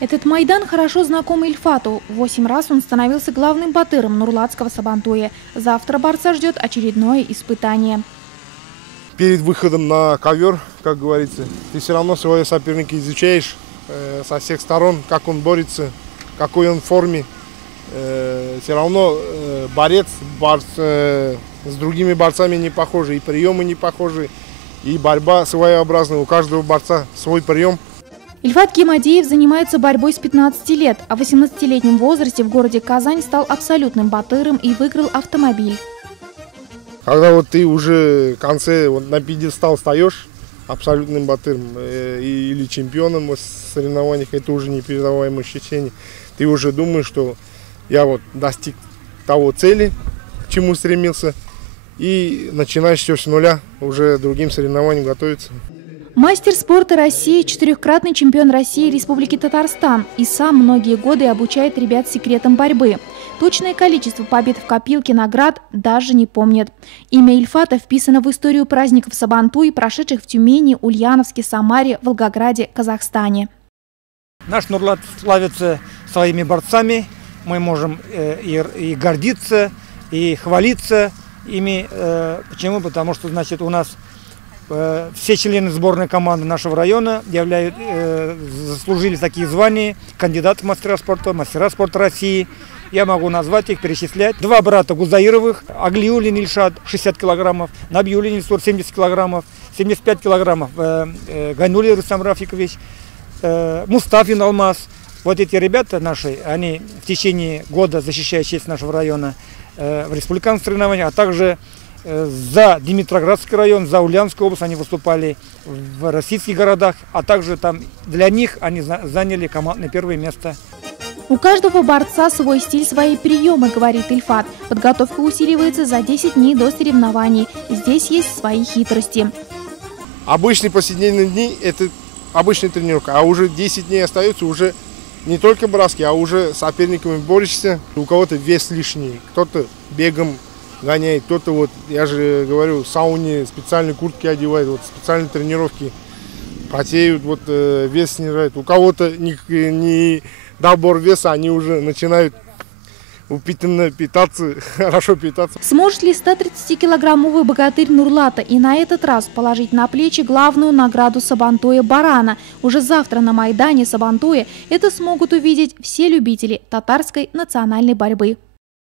Этот майдан хорошо знаком Ильфату. 8 раз он становился главным батыром Нурлатского Сабантуя. Завтра борца ждет очередное испытание. Перед выходом на ковер, как говорится, ты все равно своего соперника изучаешь со всех сторон, как он борется, в какой он форме. Все равно борец с другими борцами не похожи, и приемы не похожи, и борьба своеобразная. У каждого борца свой прием. Ильфат Гимадеев занимается борьбой с 15 лет, а в 18-летнем возрасте в городе Казань стал абсолютным батыром и выиграл автомобиль. Когда вот ты уже в конце на пьедестал встаешь абсолютным батыром или чемпионом в соревнованиях, это уже непередаваемое ощущение. Ты уже думаешь, что я вот достиг того цели, к чему стремился, и начинаешь все с нуля, уже другим соревнованиям готовиться. Мастер спорта России, 4-кратный чемпион России Республики Татарстан, и сам многие годы обучает ребят секретам борьбы. Точное количество побед в копилке наград даже не помнят. Имя Ильфата вписано в историю праздников Сабантуй, прошедших в Тюмени, Ульяновске, Самаре, Волгограде, Казахстане. Наш Нурлат славится своими борцами. Мы можем и гордиться, и хвалиться ими. Почему? Потому что, значит, у нас все члены сборной команды нашего района заслужили такие звания: кандидаты в мастера спорта России. Я могу назвать их, перечислять. Два брата Гузаировых: Аглиулин Ильшат 60 килограммов, Набиулин Ильсур 70 килограммов, 75 килограммов Гайнулин Рустам Рафикович, Мустафин Алмаз. Вот эти ребята наши, они в течение года защищают честь нашего района в республиканских соревнованиях, а также за Димитроградский район, за Ульяновскую область они выступали в российских городах, а также там для них они заняли командное первое место. У каждого борца свой стиль, свои приемы, говорит Ильфат. Подготовка усиливается за 10 дней до соревнований. Здесь есть свои хитрости. Обычные повседневные дни – это обычная тренировка, а уже 10 дней остается уже не только броски, а уже с соперниками борешься. У кого-то вес лишний, кто-то бегом гоняет, кто-то, вот, я же говорю, в сауне специальные куртки одевает, вот, специальные тренировки, потеют, вот, вес снижают. У кого-то не добор веса, они уже начинают упитанно питаться, хорошо питаться. Сможет ли 130-килограммовый богатырь Нурлата и на этот раз положить на плечи главную награду Сабантуя барана? Уже завтра на майдане Сабантуя это смогут увидеть все любители татарской национальной борьбы.